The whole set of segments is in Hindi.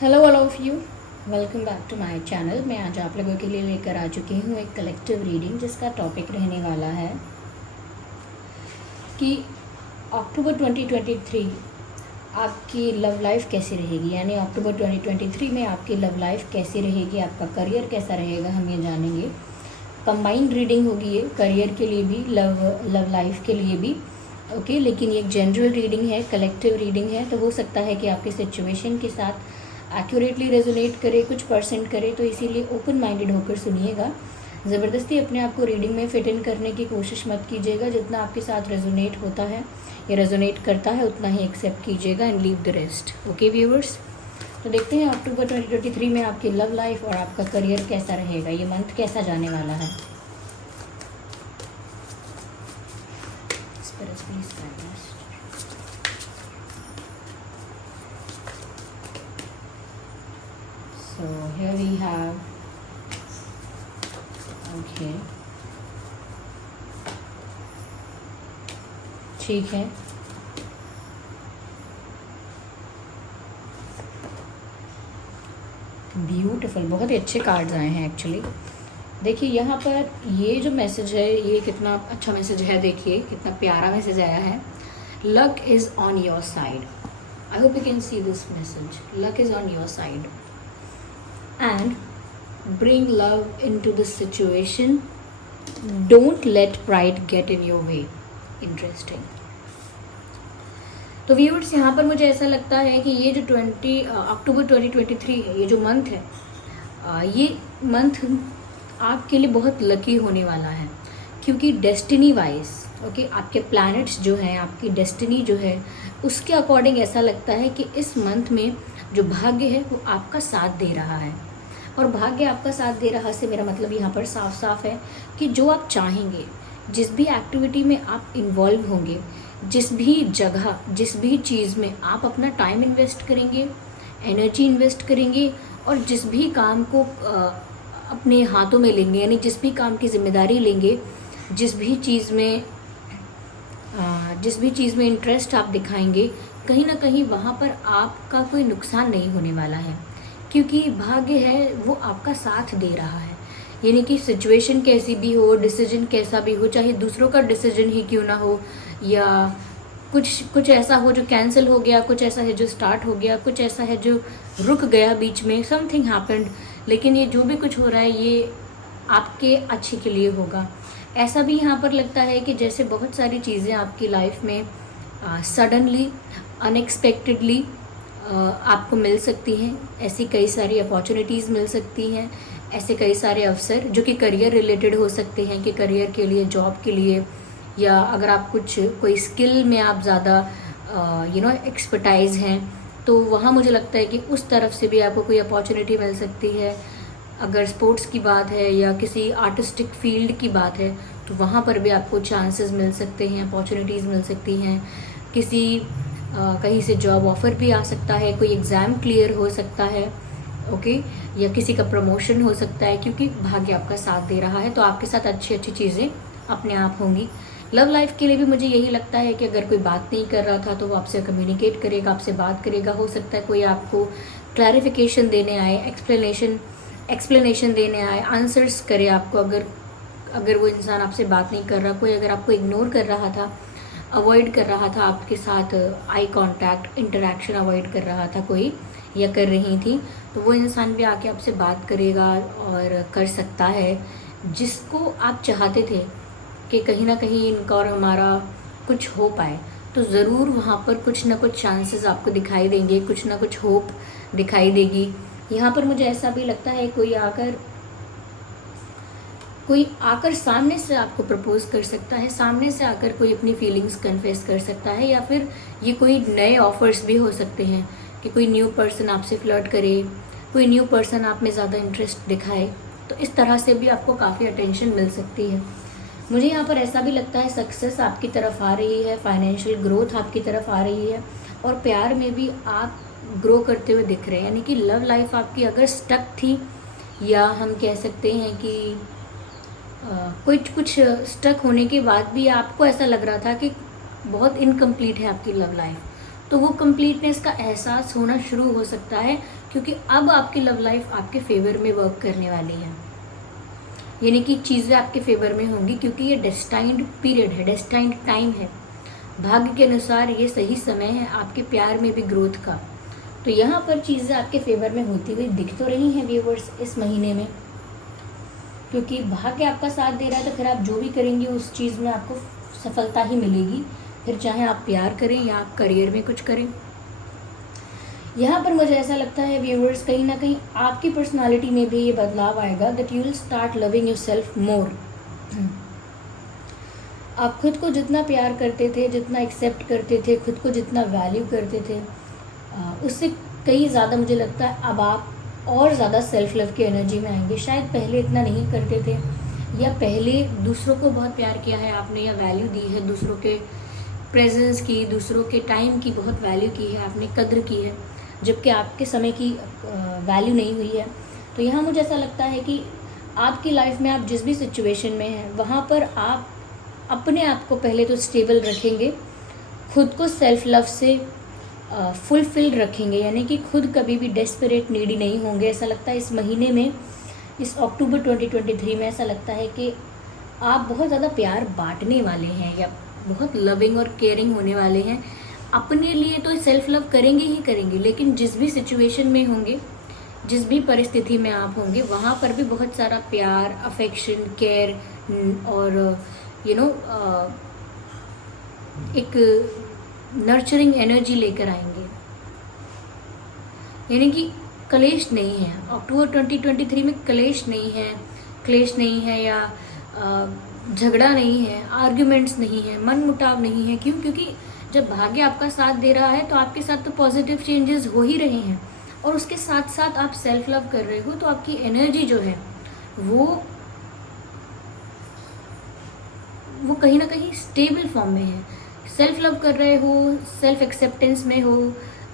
Hello all of you, welcome back to my channel. मैं आज आप लोगों के लिए लेकर आ चुकी हूँ एक कलेक्टिव रीडिंग जिसका टॉपिक रहने वाला है कि अक्टूबर 2023 आपकी लव लाइफ कैसी रहेगी। यानी अक्टूबर 2023 में आपकी लव लाइफ कैसी रहेगी, आपका करियर कैसा रहेगा, हम ये जानेंगे। कंबाइंड रीडिंग होगी ये, करियर के लिए भी, लव लाइफ के लिए भी। ओके, लेकिन ये एक जनरल रीडिंग है, कलेक्टिव रीडिंग है, तो हो सकता है कि आपकी सिचुएशन के साथ एक्यूरेटली रेजोनेट करे, कुछ परसेंट करे, तो इसीलिए ओपन माइंडेड होकर सुनिएगा। ज़बरदस्ती अपने आप को रीडिंग में फिट इन करने की कोशिश मत कीजिएगा। जितना आपके साथ रेजोनेट होता है या रेजोनेट करता है उतना ही एक्सेप्ट कीजिएगा and leave the rest. Okay viewers, तो देखते हैं अक्टूबर 2023 में आपकी लव लाइफ और आपका करियर कैसा रहेगा, ये मंथ कैसा जाने वाला है। So here we have, okay, ठीक है, ब्यूटीफुल, बहुत ही अच्छे कार्ड्स आए हैं एक्चुअली। देखिए यहाँ पर ये जो मैसेज है ये कितना अच्छा मैसेज है, देखिए कितना प्यारा मैसेज आया है। Luck is on your side. I hope you can see this message. Luck is on your side and bring love into the situation. Don't let pride get in your way. Interesting. तो व्यूअर्स यहाँ पर मुझे ऐसा लगता है कि ये जो अक्टूबर 2023 है, ये जो मंथ है, ये मंथ आपके लिए बहुत लकी होने वाला है, क्योंकि डेस्टिनी वाइज ओके, आपके प्लैनेट्स जो हैं, आपकी डेस्टिनी जो है, उसके अकॉर्डिंग ऐसा लगता है कि इस मंथ में जो भाग्य है वो आपका साथ दे रहा है। और भाग्य आपका साथ दे रहा से मेरा मतलब यहाँ पर साफ साफ है कि जो आप चाहेंगे, जिस भी एक्टिविटी में आप इन्वॉल्व होंगे, जिस भी जगह, जिस भी चीज़ में आप अपना टाइम इन्वेस्ट करेंगे, एनर्जी इन्वेस्ट करेंगे, और जिस भी काम को अपने हाथों में लेंगे, यानी जिस भी काम की जिम्मेदारी लेंगे, जिस भी चीज़ में इंटरेस्ट आप दिखाएंगे, कहीं ना कहीं वहाँ पर आपका कोई नुकसान नहीं होने वाला है, क्योंकि भाग्य है वो आपका साथ दे रहा है। यानी कि सिचुएशन कैसी भी हो, डिसीजन कैसा भी हो, चाहे दूसरों का डिसीजन ही क्यों ना हो, या कुछ ऐसा हो जो कैंसिल हो गया, कुछ ऐसा है जो स्टार्ट हो गया, कुछ ऐसा है जो रुक गया बीच में, समथिंग हैपेंड, लेकिन ये जो भी कुछ हो रहा है ये आपके अच्छे के लिए होगा। ऐसा भी यहाँ पर लगता है कि जैसे बहुत सारी चीज़ें आपकी लाइफ में सडनली, अनएक्सपेक्टेडली आपको मिल सकती हैं। ऐसी कई सारी अपॉर्चुनिटीज़ मिल सकती हैं, ऐसे कई सारे अवसर जो कि करियर रिलेटेड हो सकते हैं, कि करियर के लिए, जॉब के लिए, या अगर आप कोई स्किल में आप ज़्यादा एक्सपर्टाइज हैं, तो वहाँ मुझे लगता है कि उस तरफ से भी आपको कोई अपॉर्चुनिटी मिल सकती है। अगर स्पोर्ट्स की बात है या किसी आर्टिस्टिक फील्ड की बात है, तो वहाँ पर भी आपको चांसेस मिल सकते हैं, अपॉर्चुनिटीज़ मिल सकती हैं। कहीं से जॉब ऑफ़र भी आ सकता है, कोई एग्ज़ाम क्लियर हो सकता है, ओके, या किसी का प्रमोशन हो सकता है, क्योंकि भाग्य आपका साथ दे रहा है। तो आपके साथ अच्छी अच्छी चीज़ें अपने आप होंगी। लव लाइफ के लिए भी मुझे यही लगता है कि अगर कोई बात नहीं कर रहा था तो वो आपसे कम्युनिकेट करेगा, आपसे बात करेगा। हो सकता है कोई आपको क्लैरिफिकेशन देने आए, एक्सप्लेनेशन देने आए, आंसर्स करे आपको। अगर वो इंसान आपसे बात नहीं कर रहा, कोई अगर आपको इग्नोर कर रहा था, अवॉइड कर रहा था आपके साथ आई कांटेक्ट, इंटरेक्शन अवॉइड कर रहा था कोई, या कर रही थी, तो वो इंसान भी आके आपसे बात करेगा और कर सकता है, जिसको आप चाहते थे कि कहीं ना कहीं इनका और हमारा कुछ हो पाए। तो ज़रूर वहाँ पर कुछ ना कुछ चांसेस आपको दिखाई देंगे, कुछ ना कुछ होप दिखाई देगी। यहाँ पर मुझे ऐसा भी लगता है कोई आकर सामने से आपको प्रपोज कर सकता है, सामने से आकर कोई अपनी फीलिंग्स कन्फेस कर सकता है, या फिर ये कोई नए ऑफर्स भी हो सकते हैं कि कोई न्यू पर्सन आपसे फ्लर्ट करे, कोई न्यू पर्सन आप में ज़्यादा इंटरेस्ट दिखाए। तो इस तरह से भी आपको काफ़ी अटेंशन मिल सकती है। मुझे यहाँ पर ऐसा भी लगता है सक्सेस आपकी तरफ आ रही है, फाइनेंशियल ग्रोथ आपकी तरफ आ रही है, और प्यार में भी आप ग्रो करते हुए दिख रहे हैं। यानी कि लव लाइफ आपकी अगर स्टक थी, या हम कह सकते हैं कि कुछ स्टक होने के बाद भी आपको ऐसा लग रहा था कि बहुत इनकम्प्लीट है आपकी लव लाइफ, तो वो कंप्लीटनेस का एहसास होना शुरू हो सकता है, क्योंकि अब आपकी लव लाइफ आपके फेवर में वर्क करने वाली है, यानी कि चीज़ें आपके फेवर में होंगी, क्योंकि ये डेस्टाइंड पीरियड है, डेस्टाइंड टाइम है। भाग्य के अनुसार ये सही समय है आपके प्यार में भी ग्रोथ का। तो यहाँ पर चीज़ें आपके फेवर में होती हुई दिख तो रही हैं व्यूअर्स इस महीने में, क्योंकि भाग्य आपका साथ दे रहा है। तो फिर आप जो भी करेंगे उस चीज़ में आपको सफलता ही मिलेगी, फिर चाहे आप प्यार करें या आप करियर में कुछ करें। यहाँ पर मुझे ऐसा लगता है व्यूअर्स, कहीं ना कहीं आपकी पर्सनालिटी में भी ये बदलाव आएगा, that you will start loving yourself मोर। आप खुद को जितना प्यार करते थे, जितना एक्सेप्ट करते थे, खुद को जितना वैल्यू करते थे, उससे कहीं ज़्यादा मुझे लगता है अब आप और ज़्यादा सेल्फ लव की एनर्जी में आएंगे। शायद पहले इतना नहीं करते थे, या पहले दूसरों को बहुत प्यार किया है आपने, या वैल्यू दी है, दूसरों के प्रेजेंस की, दूसरों के टाइम की बहुत वैल्यू की है आपने, कद्र की है, जबकि आपके समय की वैल्यू नहीं हुई है। तो यहाँ मुझे ऐसा लगता है कि आपकी लाइफ में आप जिस भी सिचुएशन में हैं वहाँ पर आप अपने आप को पहले तो स्टेबल रखेंगे, खुद को सेल्फ लव से फुलफिल रखेंगे, यानी कि खुद कभी भी डेस्परेट नीडी नहीं होंगे। ऐसा लगता है इस महीने में, इस अक्टूबर 2023 में ऐसा लगता है कि आप बहुत ज़्यादा प्यार बांटने वाले हैं, या बहुत लविंग और केयरिंग होने वाले हैं। अपने लिए तो सेल्फ लव करेंगे ही करेंगे, लेकिन जिस भी सिचुएशन में होंगे, जिस भी परिस्थिति में आप होंगे, वहाँ पर भी बहुत सारा प्यार, अफेक्शन, केयर और एक नर्चरिंग एनर्जी लेकर आएंगे। यानी कि कलेश नहीं है अक्टूबर 2023 में, क्लेश नहीं है या झगड़ा नहीं है, आर्ग्यूमेंट्स नहीं है, मन मुटाव नहीं है। क्यों? क्योंकि जब भाग्य आपका साथ दे रहा है तो आपके साथ तो पॉजिटिव चेंजेस हो ही रहे हैं, और उसके साथ साथ आप सेल्फ लव कर रहे हो, तो आपकी एनर्जी जो है वो कहीं ना कहीं स्टेबल फॉर्म में है। सेल्फ लव कर रहे हो, सेल्फ एक्सेप्टेंस में हो,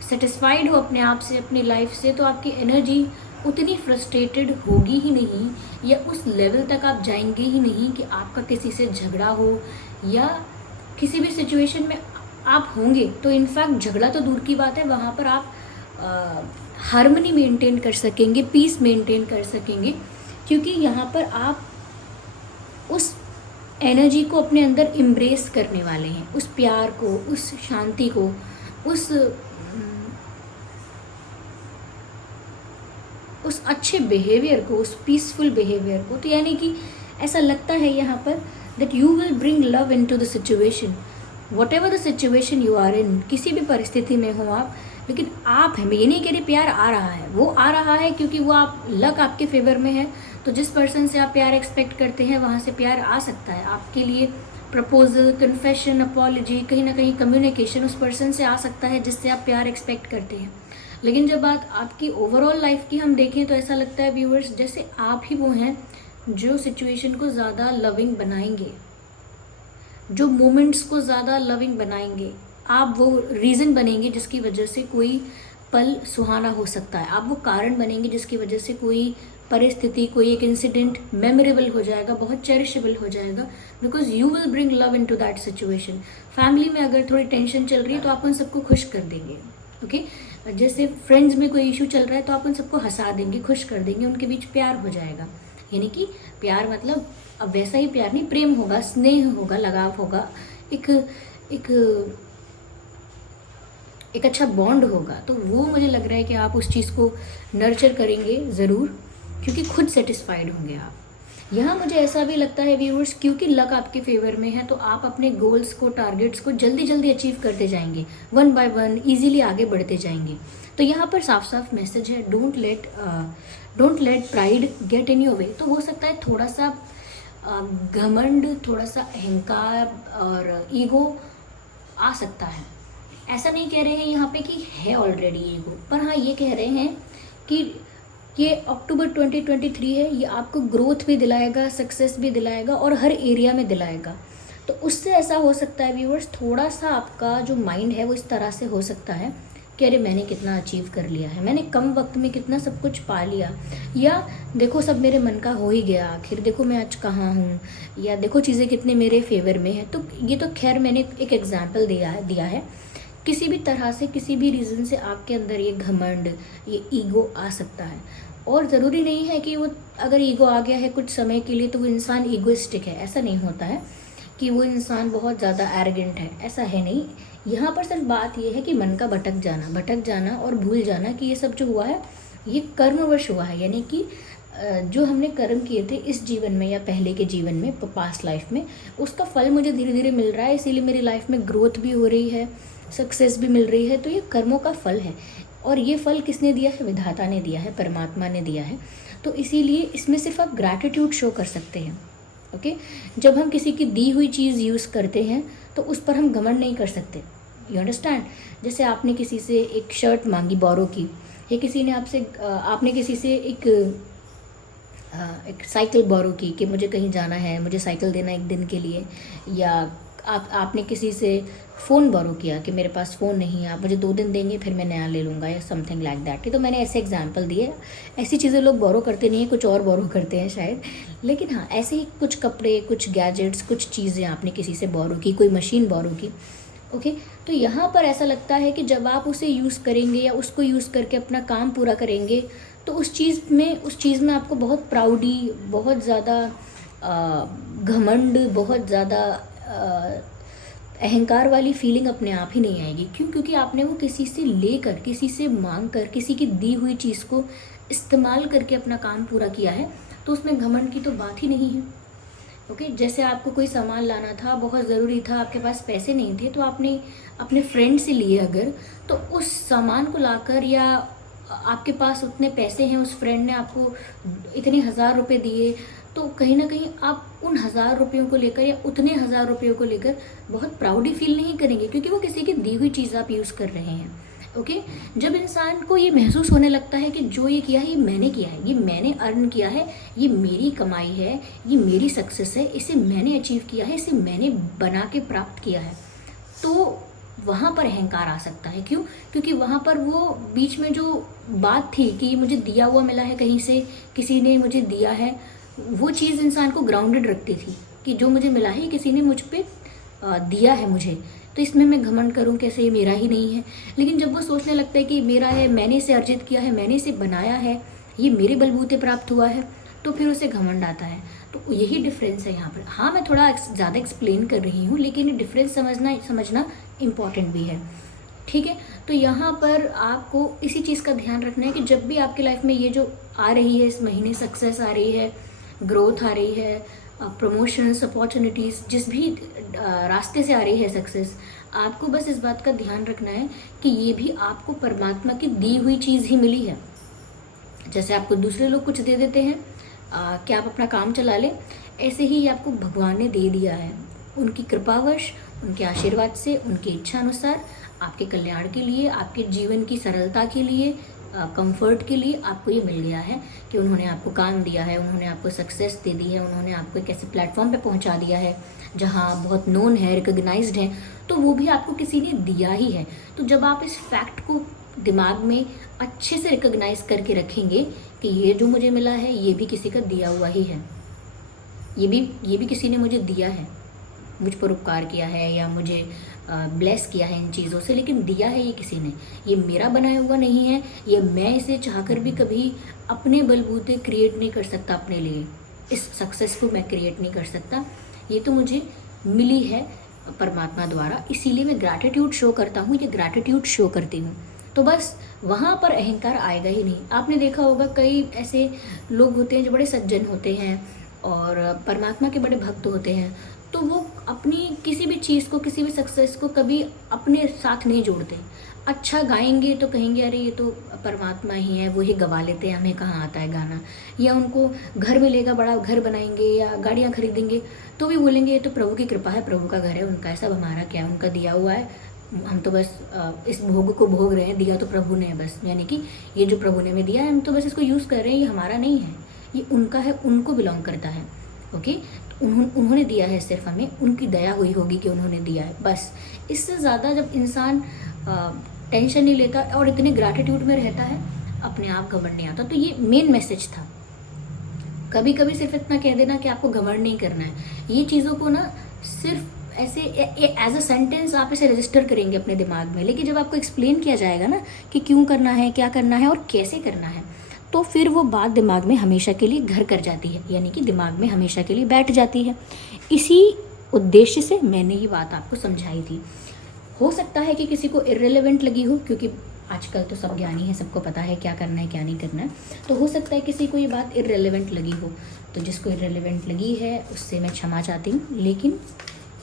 सेटिस्फाइड हो अपने आप से, अपनी लाइफ से, तो आपकी एनर्जी उतनी फ्रस्ट्रेटेड होगी ही नहीं, या उस लेवल तक आप जाएंगे ही नहीं कि आपका किसी से झगड़ा हो, या किसी भी सिचुएशन में आप होंगे तो इनफैक्ट झगड़ा तो दूर की बात है, वहाँ पर आप हार्मनी मेंटेन कर सकेंगे, पीस मेंटेन कर सकेंगे, क्योंकि यहाँ पर आप उस एनर्जी को अपने अंदर इम्ब्रेस करने वाले हैं, उस प्यार को, उस शांति को, उस अच्छे बिहेवियर को, उस पीसफुल बिहेवियर को। तो यानी कि ऐसा लगता है यहाँ पर that you will bring love into the situation, whatever the situation you are in, किसी भी परिस्थिति में हो आप, लेकिन आप हैं, मैं ये नहीं कह रही प्यार आ रहा है, वो आ रहा है क्योंकि वो आप लक आपके फेवर में है। तो जिस पर्सन से आप प्यार एक्सपेक्ट करते हैं वहाँ से प्यार आ सकता है आपके लिए। प्रपोजल, कन्फेशन, अपॉलॉजी, कहीं ना कहीं कम्युनिकेशन उस पर्सन से आ सकता है जिससे आप प्यार एक्सपेक्ट करते हैं। लेकिन जब बात आपकी ओवरऑल लाइफ की हम देखें तो ऐसा लगता है व्यूअर्स जैसे आप ही वो हैं जो सिचुएशन को ज़्यादा लविंग बनाएंगे, जो मोमेंट्स को ज़्यादा लविंग बनाएंगे। आप वो रीज़न बनेंगे जिसकी वजह से कोई पल सुहाना हो सकता है, आप वो कारण बनेंगे जिसकी वजह से कोई परिस्थिति, कोई एक इंसिडेंट मेमोरेबल हो जाएगा, बहुत चेरिशेबल हो जाएगा, because you will bring love into that situation. Family में अगर थोड़ी टेंशन चल रही है तो आप उन सबको खुश कर देंगे, ओके जैसे फ्रेंड्स में कोई इशू चल रहा है तो आप उन सबको हंसा देंगे, खुश कर देंगे, उनके बीच प्यार हो जाएगा। यानी कि प्यार मतलब अब वैसा ही प्यार नहीं, प्रेम होगा, स्नेह होगा, लगाव होगा, एक अच्छा बॉन्ड होगा। तो वो मुझे लग रहा है कि आप उस चीज़ को नर्चर करेंगे ज़रूर, क्योंकि खुद सेटिस्फाइड होंगे आप। यहाँ मुझे ऐसा भी लगता है व्यूअर्स, क्योंकि लक आपके फेवर में है तो आप अपने गोल्स को, टारगेट्स को जल्दी जल्दी अचीव करते जाएंगे, वन बाय वन ईजिली आगे बढ़ते जाएंगे। तो यहाँ पर साफ साफ मैसेज है, don't let pride get in your way. तो हो सकता है थोड़ा सा घमंड, थोड़ा सा अहंकार और ईगो आ सकता है। ऐसा नहीं कह रहे हैं यहाँ पे कि है ऑलरेडी ईगो, पर हाँ ये कह रहे हैं कि ये अक्टूबर 2023 है, ये आपको ग्रोथ भी दिलाएगा, सक्सेस भी दिलाएगा और हर एरिया में दिलाएगा। तो उससे ऐसा हो सकता है व्यूअर्स, थोड़ा सा आपका जो माइंड है वो इस तरह से हो सकता है कि अरे मैंने कितना अचीव कर लिया है, मैंने कम वक्त में कितना सब कुछ पा लिया, या देखो सब मेरे मन का हो ही गया, आखिर देखो मैं आज कहाँ हूँ, या देखो चीज़ें कितने मेरे फेवर में है। तो ये तो खैर मैंने एक एग्जाम्पल दिया है किसी भी तरह से, किसी भी रीज़न से आपके अंदर ये घमंड, ये ईगो आ सकता है। और ज़रूरी नहीं है कि वो, अगर ईगो आ गया है कुछ समय के लिए तो वो इंसान ईगोइस्टिक है, ऐसा नहीं होता है कि वो इंसान बहुत ज़्यादा एरोगेंट है, ऐसा है नहीं। यहाँ पर सिर्फ बात ये है कि मन का भटक जाना और भूल जाना कि ये सब जो हुआ है ये कर्मवश हुआ है, यानी कि जो हमने कर्म किए थे इस जीवन में या पहले के जीवन में, पास्ट लाइफ में, उसका फल मुझे धीरे धीरे मिल रहा है, इसीलिए मेरी लाइफ में ग्रोथ भी हो रही है, सक्सेस भी मिल रही है। तो ये कर्मों का फल है, और ये फल किसने दिया है? विधाता ने दिया है, परमात्मा ने दिया है। तो इसीलिए इसमें सिर्फ आप ग्रैटिट्यूड शो कर सकते हैं। ओके, जब हम किसी की दी हुई चीज़ यूज़ करते हैं तो उस पर हम घमंड नहीं कर सकते। You understand? जैसे आपने किसी से एक शर्ट मांगी बोरो की, या किसी ने आपने किसी से एक साइकिल बोरो की कि मुझे कहीं जाना है, मुझे साइकिल देना एक दिन के लिए, या आपने किसी से फ़ोन बोरो किया कि मेरे पास फ़ोन नहीं है, आप मुझे 2 दिन देंगे फिर मैं नया ले लूँगा, या समथिंग लाइक दैट। तो मैंने ऐसे एग्जांपल दिए। ऐसी चीज़ें लोग बोरो करते नहीं हैं, कुछ और बोरो करते हैं शायद, लेकिन हाँ, ऐसे ही कुछ कपड़े, कुछ गैजेट्स, कुछ चीज़ें आपने किसी से बोरो की, कोई मशीन बोरो की। ओके, तो यहाँ पर ऐसा लगता है कि जब आप उसे यूज़ करेंगे या उसको यूज़ करके अपना काम पूरा करेंगे तो उस चीज़ में आपको बहुत प्राउडी, बहुत ज़्यादा घमंड, बहुत ज़्यादा अहंकार वाली फीलिंग अपने आप ही नहीं आएगी। क्यों? क्योंकि आपने वो किसी से लेकर, किसी से मांग कर, किसी की दी हुई चीज़ को इस्तेमाल करके अपना काम पूरा किया है, तो उसमें घमंड की तो बात ही नहीं है। ओके, जैसे आपको कोई सामान लाना था, बहुत ज़रूरी था, आपके पास पैसे नहीं थे, तो आपने अपने फ्रेंड से लिए अगर, तो उस सामान को लाकर, या आपके पास उतने पैसे हैं, उस फ्रेंड ने आपको इतने 1000 रुपये दिए, तो कहीं ना कहीं आप उन 1000 रुपयों को लेकर या उतने 1000 रुपयों को लेकर बहुत प्राउडी फील नहीं करेंगे, क्योंकि वो किसी की दी हुई चीज़ आप यूज़ कर रहे हैं। ओके, जब इंसान को ये महसूस होने लगता है कि जो ये किया है ये मैंने किया है, ये मैंने अर्न किया है, ये मेरी कमाई है, ये मेरी सक्सेस है, इसे मैंने अचीव किया है, इसे मैंने बना के प्राप्त किया है, तो वहाँ पर अहंकार आ सकता है। क्यों? क्योंकि वहाँ पर वो बीच में जो बात थी कि ये मुझे दिया हुआ मिला है, कहीं से किसी ने मुझे दिया है, वो चीज़ इंसान को ग्राउंडेड रखती थी कि जो मुझे मिला है किसी ने मुझ पे दिया है मुझे, तो इसमें मैं घमंड करूं कैसे, ये मेरा ही नहीं है। लेकिन जब वो सोचने लगता है कि मेरा है, मैंने इसे अर्जित किया है, मैंने इसे बनाया है, ये मेरे बलबूते प्राप्त हुआ है, तो फिर उसे घमंड आता है। तो यही डिफरेंस है यहाँ पर। हाँ, मैं थोड़ा ज़्यादा एक्सप्लेन कर रही हूँ, लेकिन ये डिफरेंस समझना इम्पॉर्टेंट भी है। ठीक है, तो यहाँ पर आपको इसी चीज़ का ध्यान रखना है कि जब भी आपकी लाइफ में ये जो आ रही है, इस महीने सक्सेस आ रही है, ग्रोथ आ रही है, प्रमोशंस, अपॉर्चुनिटीज़, जिस भी रास्ते से आ रही है सक्सेस, आपको बस इस बात का ध्यान रखना है कि ये भी आपको परमात्मा की दी हुई चीज़ ही मिली है। जैसे आपको दूसरे लोग कुछ दे देते हैं कि आप अपना काम चला लें, ऐसे ही आपको भगवान ने दे दिया है, उनकी कृपावश, उनके आशीर्वाद से, उनकी इच्छा अनुसार, आपके कल्याण के लिए, आपके जीवन की सरलता के लिए, कंफर्ट के लिए आपको ये मिल गया है कि उन्होंने आपको काम दिया है, उन्होंने आपको सक्सेस दे दी है, उन्होंने आपको एक ऐसे प्लेटफॉर्म पे पहुंचा दिया है जहां बहुत नोन है, रिकॉग्नाइज्ड है, तो वो भी आपको किसी ने दिया ही है। तो जब आप इस फैक्ट को दिमाग में अच्छे से रिकॉग्नाइज करके रखेंगे कि ये जो मुझे मिला है ये भी किसी का दिया हुआ ही है, ये भी किसी ने मुझे दिया है, मुझ पर उपकार किया है या मुझे ब्लेस किया है इन चीज़ों से, लेकिन दिया है ये किसी ने, ये मेरा बनाया हुआ नहीं है, ये मैं इसे चाहकर भी कभी अपने बलबूते क्रिएट नहीं कर सकता, अपने लिए इस सक्सेस को मैं क्रिएट नहीं कर सकता, ये तो मुझे मिली है परमात्मा द्वारा, इसीलिए मैं ग्रैटिट्यूड शो करता हूँ, ये ग्रैटिट्यूड शो करती हूँ। तो बस वहाँ पर अहंकार आएगा ही नहीं। आपने देखा होगा कई ऐसे लोग होते हैं जो बड़े सज्जन होते हैं और परमात्मा के बड़े भक्त होते हैं, तो वो अपनी किसी भी चीज़ को, किसी भी सक्सेस को कभी अपने साथ नहीं जोड़ते। अच्छा गाएंगे तो कहेंगे अरे ये तो परमात्मा ही है, वो ही गवा लेते हैं, हमें कहाँ आता है गाना। या उनको घर मिलेगा, बड़ा घर बनाएंगे या गाड़ियाँ खरीदेंगे तो भी बोलेंगे ये तो प्रभु की कृपा है, प्रभु का घर है, उनका है, सब हमारा क्या, उनका दिया हुआ है, हम तो बस इस भोग को भोग रहे हैं, दिया तो प्रभु ने है बस, यानी कि ये जो प्रभु ने हमें दिया है हम तो बस इसको यूज़ कर रहे हैं, ये हमारा नहीं है, ये उनका है, उनको बिलोंग करता है। ओके, उन्होंने दिया है, सिर्फ हमें उनकी दया हुई होगी कि उन्होंने दिया है, बस। इससे ज़्यादा जब इंसान टेंशन नहीं लेता और इतने ग्रैटिट्यूड में रहता है, अपने आप घमंड नहीं आता। तो ये मेन मैसेज था। कभी कभी सिर्फ इतना कह देना कि आपको घमंड नहीं करना है, ये चीज़ों को ना सिर्फ ऐसे एज अ सेंटेंस आप इसे रजिस्टर करेंगे अपने दिमाग में, लेकिन जब आपको एक्सप्लेन किया जाएगा ना कि क्यों करना है, क्या करना है और कैसे करना है, तो फिर वो बात दिमाग में हमेशा के लिए घर कर जाती है, यानी कि दिमाग में हमेशा के लिए बैठ जाती है। इसी उद्देश्य से मैंने ये बात आपको समझाई थी। हो सकता है कि किसी को इर्रेलेवेंट लगी हो, क्योंकि आजकल तो सब ज्ञानी है, सबको पता है क्या करना है क्या नहीं करना है, तो हो सकता है किसी को ये बात इर्रेलेवेंट लगी हो। तो जिसको इर्रेलेवेंट लगी है उससे मैं क्षमा चाहती हूँ, लेकिन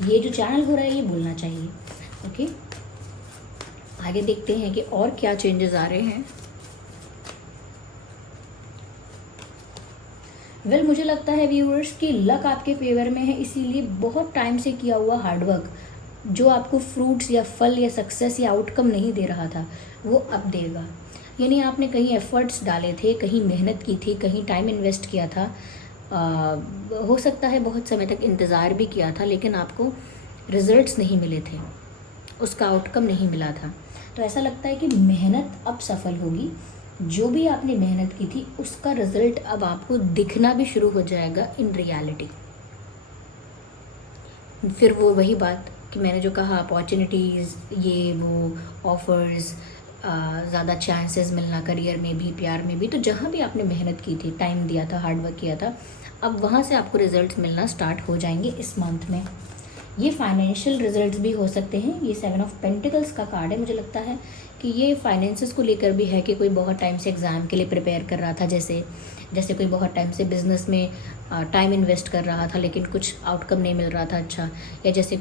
ये जो चैनल हो रहा है ये बोलना चाहिए। ओके, आगे देखते हैं कि और क्या चेंजेस आ रहे हैं। वेल मुझे लगता है व्यूअर्स कि लक आपके फेवर में है, इसीलिए बहुत टाइम से किया हुआ हार्डवर्क जो आपको फ्रूट्स या फल या सक्सेस या आउटकम नहीं दे रहा था वो अब देगा। यानी आपने कहीं एफर्ट्स डाले थे, कहीं मेहनत की थी, कहीं टाइम इन्वेस्ट किया था, हो सकता है बहुत समय तक इंतज़ार भी किया था, लेकिन आपको रिजल्ट्स नहीं मिले थे, उसका आउटकम नहीं मिला था। तो ऐसा लगता है कि मेहनत अब सफल होगी, जो भी आपने मेहनत की थी उसका रिजल्ट अब आपको दिखना भी शुरू हो जाएगा इन रियलिटी। फिर वो वही बात कि मैंने जो कहा, अपॉर्चुनिटीज़, ये वो ऑफर्स, ज़्यादा चांसेस मिलना करियर में भी, प्यार में भी, तो जहाँ भी आपने मेहनत की थी, टाइम दिया था, हार्डवर्क किया था, अब वहाँ से आपको रिजल्ट्स मिलना स्टार्ट हो जाएंगे इस मंथ में। ये फाइनेंशियल रिजल्ट्स भी हो सकते हैं। ये 7 ऑफ पेंटिकल्स का कार्ड है। मुझे लगता है कि ये फाइनेंसेस को लेकर भी है कि कोई बहुत टाइम से एग्ज़ाम के लिए प्रिपेयर कर रहा था, जैसे कोई बहुत टाइम से बिज़नेस में टाइम इन्वेस्ट कर रहा था लेकिन कुछ आउटकम नहीं मिल रहा था अच्छा, या जैसे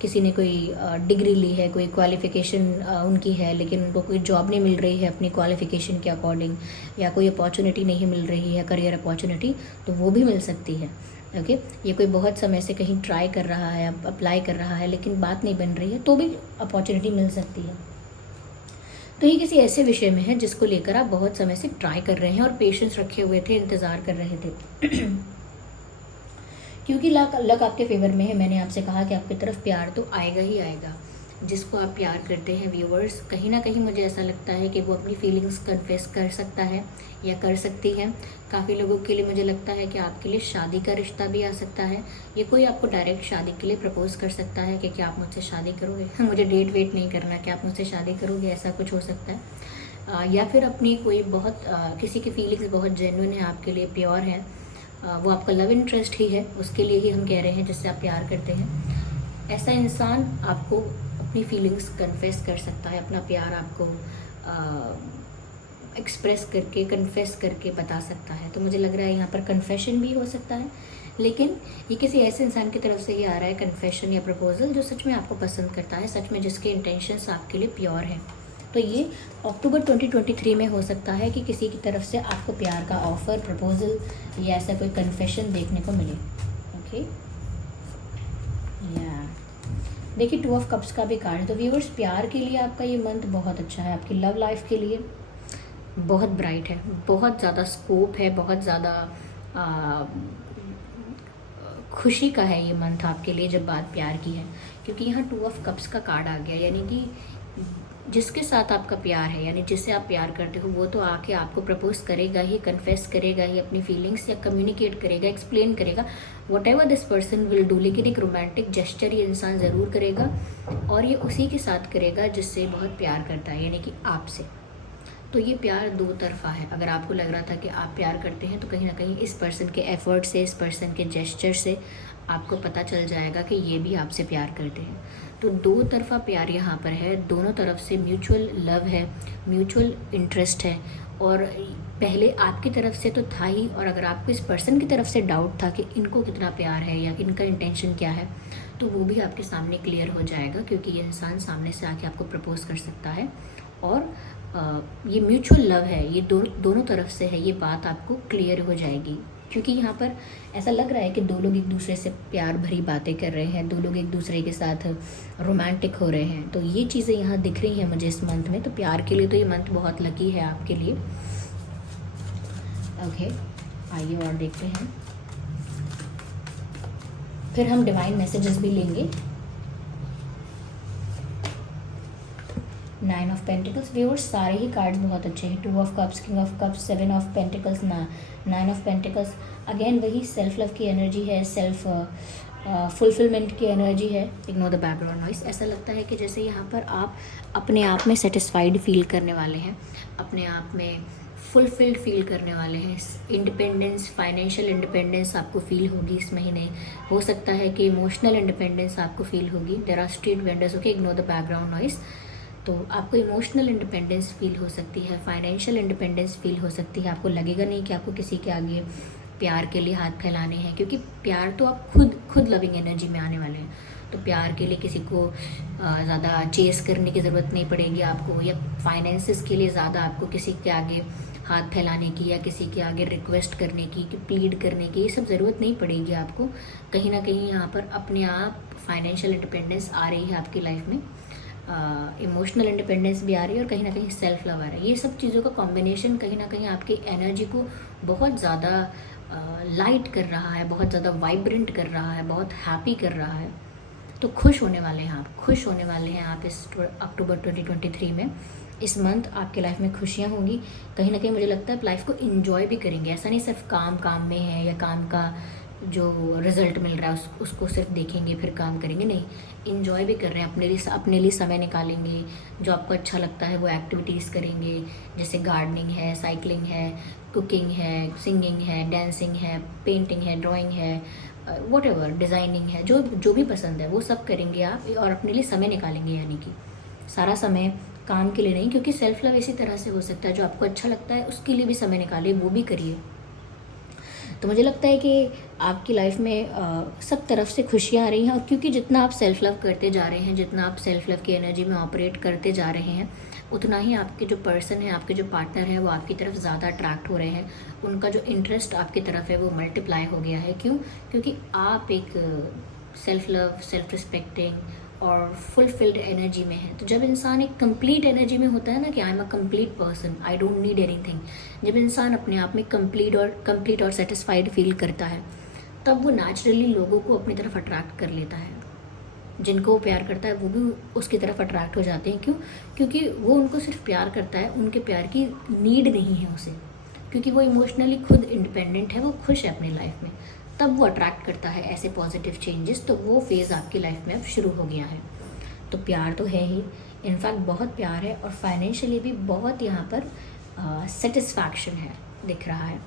किसी ने कोई डिग्री ली है, कोई क्वालिफ़िकेशन उनकी है लेकिन उनको कोई जॉब नहीं मिल रही है अपनी क्वालिफ़िकेशन के अकॉर्डिंग, या कोई अपॉर्चुनिटी नहीं मिल रही है, करियर अपॉर्चुनिटी, तो वो भी मिल सकती है। ओके, ये कोई बहुत समय से कहीं ट्राई कर रहा है, अप्लाई कर रहा है लेकिन बात नहीं बन रही है, तो भी अपॉर्चुनिटी मिल सकती है। तो ये किसी ऐसे विषय में है जिसको लेकर आप बहुत समय से ट्राई कर रहे हैं और पेशेंस रखे हुए थे, इंतज़ार कर रहे थे। क्योंकि लक आपके फेवर में है, मैंने आपसे कहा कि आपकी तरफ प्यार तो आएगा ही आएगा। जिसको आप प्यार करते हैं व्यूअर्स, कहीं ना कहीं मुझे ऐसा लगता है कि वो अपनी फीलिंग्स कन्फेस कर सकता है या कर सकती है। काफ़ी लोगों के लिए मुझे लगता है कि आपके लिए शादी का रिश्ता भी आ सकता है, ये कोई आपको डायरेक्ट शादी के लिए प्रपोज कर सकता है कि क्या आप मुझसे शादी करोगे, मुझे डेट वेट नहीं करना, कि आप मुझसे शादी करोगे, ऐसा कुछ हो सकता है। या फिर अपनी कोई बहुत किसी की फीलिंग्स बहुत जेन्युइन है आपके लिए, प्योर है, वो आपका लव इंटरेस्ट ही है, उसके लिए ही हम कह रहे हैं जिससे आप प्यार करते हैं। ऐसा इंसान आपको अपनी फीलिंग्स कन्फेस कर सकता है, अपना प्यार आपको एक्सप्रेस करके, कन्फेस करके बता सकता है। तो मुझे लग रहा है यहाँ पर कन्फेशन भी हो सकता है, लेकिन ये किसी ऐसे इंसान की तरफ से ही आ रहा है कन्फेशन या प्रपोजल जो सच में आपको पसंद करता है, सच में जिसके इंटेंशंस आपके लिए प्योर हैं। तो ये अक्टूबर 2023 में हो सकता है कि किसी की तरफ से आपको प्यार का ऑफ़र, प्रपोजल या ऐसा कोई कन्फेशन देखने को मिले। ओके, या देखिए 2 ऑफ कप्स का भी कार्ड है। तो व्यूअर्स, प्यार के लिए आपका ये मंथ बहुत अच्छा है, आपकी लव लाइफ के लिए बहुत ब्राइट है, बहुत ज़्यादा स्कोप है, बहुत ज़्यादा खुशी का है ये मंथ आपके लिए जब बात प्यार की है, क्योंकि यहाँ 2 ऑफ कप्स का कार्ड आ गया, यानी कि जिसके साथ आपका प्यार है, यानी जिससे आप प्यार करते हो, वो तो आके आपको प्रपोज करेगा ही, कन्फेस करेगा ही, अपनी फीलिंग्स या कम्युनिकेट करेगा, एक्सप्लेन करेगा, what ever this person will do. लेकिन एक रोमांटिक जेस्चर ये इंसान ज़रूर करेगा, और ये उसी के साथ करेगा जिससे बहुत प्यार करता है, यानी कि आपसे। तो ये प्यार दो तरफा है। अगर आपको लग रहा था कि आप प्यार करते हैं, तो कहीं ना कहीं इस पर्सन के एफर्ट से, इस पर्सन के जेस्चर से आपको पता चल जाएगा कि ये भी आपसे प्यार करते हैं। तो दो तरफा प्यार यहाँ पर है, दोनों तरफ से म्यूचुअल लव है, म्यूचुअल इंटरेस्ट है, और पहले आपकी तरफ से तो था ही, और अगर आपको इस पर्सन की तरफ से डाउट था कि इनको कितना प्यार है या इनका इंटेंशन क्या है, तो वो भी आपके सामने क्लियर हो जाएगा, क्योंकि ये इंसान सामने से आके आपको प्रपोज कर सकता है। और ये म्यूचुअल लव है, ये दोनों तरफ से है, ये बात आपको क्लियर हो जाएगी, क्योंकि यहाँ पर ऐसा लग रहा है कि दो लोग एक दूसरे से प्यार भरी बातें कर रहे हैं, दो लोग एक दूसरे के साथ रोमांटिक हो रहे हैं। तो ये चीज़ें यहाँ दिख रही हैं मुझे इस मंथ में। तो प्यार के लिए तो ये मंथ बहुत लकी है आपके लिए। ओके, आइए और देखते हैं, फिर हम डिवाइन मैसेजेस भी लेंगे। 9 ऑफ पेंटिकल्स, व्यूअर्स सारे ही कार्ड्स बहुत अच्छे हैं। 2 of cups, king of cups, 7 of pentacles, 9 of pentacles. Again वही सेल्फ लव की एनर्जी है, सेल्फ फुलफिलमेंट की एनर्जी है। Ignore the background noise. ऐसा लगता है कि जैसे यहाँ पर आप अपने आप में सेटिस्फाइड फील करने वाले हैं, अपने आप में फुलफिल्ड फील करने वाले हैं। इंडिपेंडेंस, फाइनेंशियल इंडिपेंडेंस आपको फील होगी इस महीने। हो सकता है कि इमोशनल इंडिपेंडेंस आपको फील होगी। There are street vendors, okay, ignore the background noise. तो आपको इमोशनल इंडिपेंडेंस फील हो सकती है, फाइनेंशियल इंडिपेंडेंस फील हो सकती है। आपको लगेगा नहीं कि आपको किसी के आगे प्यार के लिए हाथ फैलाने हैं, क्योंकि प्यार तो आप खुद लविंग एनर्जी में आने वाले हैं। तो प्यार के लिए किसी को ज़्यादा चेस करने की ज़रूरत नहीं पड़ेगी आपको, या फाइनेंसेस के लिए ज़्यादा आपको किसी के आगे हाथ फैलाने की या किसी के आगे रिक्वेस्ट करने की, प्लीड करने की, ये सब ज़रूरत नहीं पड़ेगी आपको। कहीं ना कहीं यहाँ पर अपने आप फाइनेंशियल इंडिपेंडेंस आ रही है आपकी लाइफ में, इमोशनल इंडिपेंडेंस भी आ रही है, और कहीं ना कहीं सेल्फ लव आ रहा है। ये सब चीज़ों का कॉम्बिनेशन कहीं ना कहीं आपकी एनर्जी को बहुत ज़्यादा लाइट कर रहा है, बहुत ज़्यादा वाइब्रेंट कर रहा है, बहुत हैप्पी कर रहा है। तो खुश होने वाले हैं आप, खुश होने वाले हैं आप इस अक्टूबर 2023 में। इस मंथ आपके लाइफ में खुशियाँ होंगी। कहीं ना कहीं मुझे लगता है आप लाइफ को इन्जॉय भी करेंगे। ऐसा नहीं सिर्फ काम में है, या काम का जो रिजल्ट मिल रहा है उसको सिर्फ देखेंगे फिर काम करेंगे, नहीं, इन्जॉय भी कर रहे हैं। अपने लिए समय निकालेंगे, जो आपको अच्छा लगता है वो एक्टिविटीज़ करेंगे, जैसे गार्डनिंग है, साइकिलिंग है, कुकिंग है, सिंगिंग है, डांसिंग है, पेंटिंग है, ड्राइंग है, व्हाटएवर, डिज़ाइनिंग है, जो भी पसंद है वो सब करेंगे आप, और अपने लिए समय निकालेंगे। यानी कि सारा समय काम के लिए नहीं, क्योंकि सेल्फ लव इसी तरह से हो सकता है, जो आपको अच्छा लगता है उसके लिए भी समय निकालिए, वो भी करिए। तो मुझे लगता है कि आपकी लाइफ में सब तरफ से खुशियाँ आ रही हैं, और क्योंकि जितना आप सेल्फ लव करते जा रहे हैं, जितना आप सेल्फ लव की एनर्जी में ऑपरेट करते जा रहे हैं, उतना ही आपके जो पर्सन है, आपके जो पार्टनर है, वो आपकी तरफ ज़्यादा अट्रैक्ट हो रहे हैं। उनका जो इंटरेस्ट आपकी तरफ है वो मल्टीप्लाई हो गया है। क्यों? क्योंकि आप एक सेल्फ लव, सेल्फ रिस्पेक्टिंग और फुलफिल्ड एनर्जी में है। तो जब इंसान एक कंप्लीट एनर्जी में होता है ना, कि I am a complete person, I don't need anything, जब इंसान अपने आप में कंप्लीट और सेटिस्फाइड फील करता है, तब वो नेचुरली लोगों को अपनी तरफ अट्रैक्ट कर लेता है। जिनको वो प्यार करता है वो भी उसकी तरफ अट्रैक्ट हो जाते हैं। क्यों? क्योंकि वो उनको सिर्फ प्यार करता है, उनके प्यार की नीड नहीं है उसे, क्योंकि वो इमोशनली खुद इंडिपेंडेंट है, वो खुश है अपनी लाइफ में, तब वो अट्रैक्ट करता है ऐसे पॉजिटिव चेंजेस। तो वो फेज़ आपकी लाइफ में अब शुरू हो गया है। तो प्यार तो है ही, इनफैक्ट बहुत प्यार है, और फाइनेंशियली भी बहुत यहाँ पर सेटिस्फैक्शन है, दिख रहा है।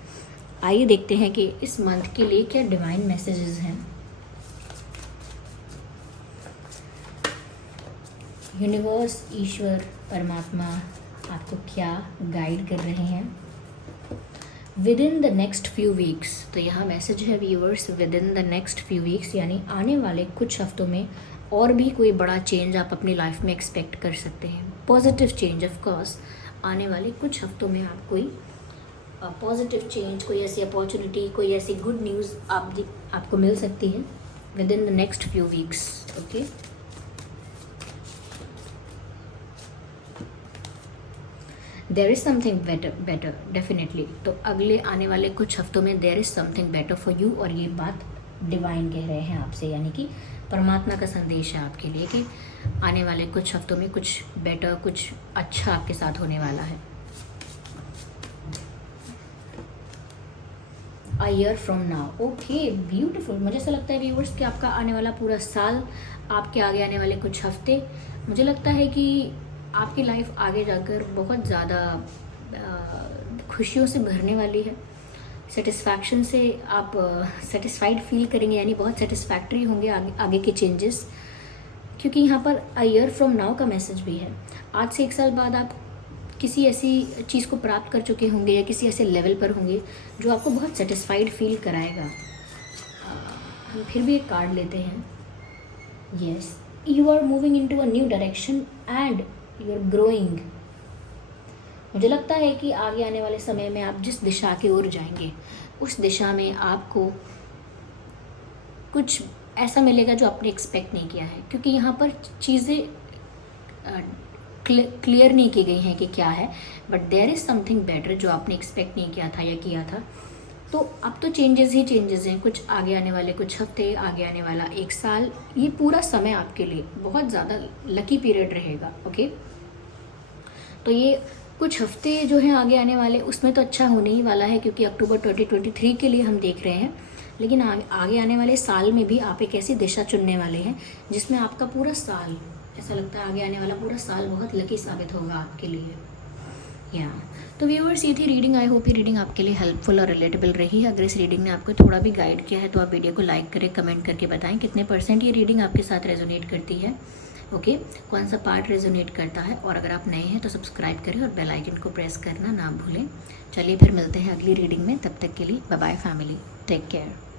आइए देखते हैं कि इस मंथ के लिए क्या डिवाइन मैसेजेस हैं। यूनिवर्स, ईश्वर, परमात्मा आपको क्या गाइड कर रहे हैं with in the next few weeks. तो यहाँ मैसेज है viewers, with in the next few weeks, यानी आने वाले कुछ हफ्तों में और भी कोई बड़ा चेंज आप अपनी लाइफ में एक्सपेक्ट कर सकते हैं। पॉजिटिव चेंज, ऑफ कोर्स, आने वाले कुछ हफ्तों में आप कोई पॉजिटिव चेंज, कोई ऐसी अपॉर्चुनिटी, कोई ऐसी गुड न्यूज़ आपको मिल सकती है within the next few weeks. Okay, there is something better definitely. तो अगले आने वाले कुछ हफ्तों में there is something better for you, और ये बात डिवाइन कह रहे हैं आपसे, यानी कि परमात्मा का संदेश है आपके लिए कि आने वाले कुछ हफ्तों में कुछ बेटर, कुछ अच्छा आपके साथ होने वाला है। A year from now, okay, beautiful. मुझे ऐसा लगता है व्यूअर्स कि आपका आने वाला पूरा साल, आपके आगे आने वाले कुछ हफ्ते, मुझे लगता है कि आपकी लाइफ आगे जाकर बहुत ज़्यादा खुशियों से भरने वाली है। सेटिस्फैक्शन से आप सेटिस्फाइड फील करेंगे, यानी बहुत सेटिस्फैक्ट्री होंगे आगे के चेंजेस, क्योंकि यहाँ पर अ ईयर फ्रॉम नाउ का मैसेज भी है। आज से 1 साल बाद आप किसी ऐसी चीज़ को प्राप्त कर चुके होंगे, या किसी ऐसे लेवल पर होंगे जो आपको बहुत सेटिस्फाइड फील कराएगा। हम फिर भी एक कार्ड लेते हैं। Yes, you are moving into a new direction and you are growing. मुझे लगता है कि आगे आने वाले समय में आप जिस दिशा की ओर जाएंगे, उस दिशा में आपको कुछ ऐसा मिलेगा जो आपने एक्सपेक्ट नहीं किया है, क्योंकि यहाँ पर चीज़ें क्लियर नहीं की गई हैं कि क्या है, but there is something better जो आपने एक्सपेक्ट नहीं किया था या किया था। तो अब तो चेंजेस ही चेंजेस हैं। कुछ आगे आने वाले कुछ हफ्ते, आगे आने वाला 1 साल, ये पूरा समय आपके लिए बहुत ज़्यादा लकी पीरियड रहेगा। ओके, तो ये कुछ हफ्ते जो हैं आगे आने वाले, उसमें तो अच्छा होने ही वाला है, क्योंकि अक्टूबर 2023 के लिए हम देख रहे हैं। लेकिन आगे आने वाले साल में भी आप एक ऐसी दिशा चुनने वाले हैं जिसमें आपका पूरा साल, ऐसा लगता है आगे आने वाला पूरा साल बहुत लकी साबित होगा आपके लिए। या तो व्यूअर्स, ये थी रीडिंग। आई होप ये रीडिंग आपके लिए हेल्पफुल और रिलेटेबल रही है। अगर इस रीडिंग ने आपको थोड़ा भी गाइड किया है तो आप वीडियो को लाइक करें, कमेंट करके बताएं कितने % ये रीडिंग आपके साथ रेजोनेट करती है। ओके, कौन सा पार्ट रेजोनेट करता है। और अगर आप नए हैं तो सब्सक्राइब करें और बेल आइकन को प्रेस करना ना भूलें। चलिए फिर मिलते हैं अगली रीडिंग में, तब तक के लिए bye bye family, take care.